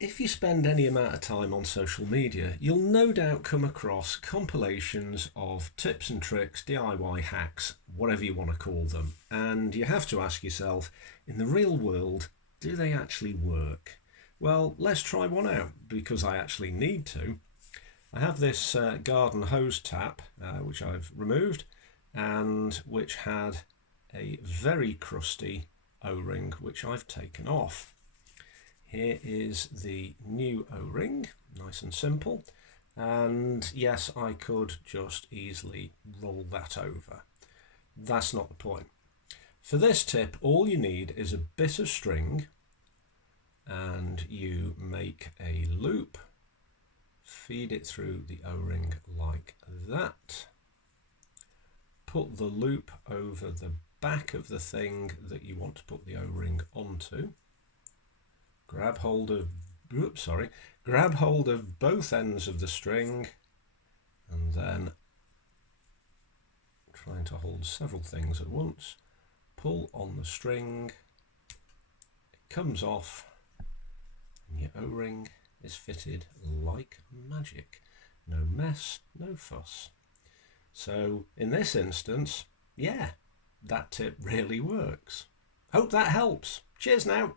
If you spend any amount of time on social media, you'll no doubt come across compilations of tips and tricks, DIY hacks, whatever you want to call them. And you have to ask yourself, in the real world, do they actually work? Well, let's try one out because I actually need to. I have this garden hose tap, which I've removed, and which had a very crusty O-ring, which I've taken off. Here is the new O-ring, nice and simple. And yes, I could just easily roll that over. That's not the point. For this tip, all you need is a bit of string, and you make a loop, feed it through the O-ring like that, put the loop over the back of the thing that you want to put the O-ring onto, grab hold of both ends of the string, and then, trying to hold several things at once, pull on the string, it comes off, and your O-ring is fitted like magic. No mess, no fuss. So in this instance, yeah, that tip really works. Hope that helps. Cheers now.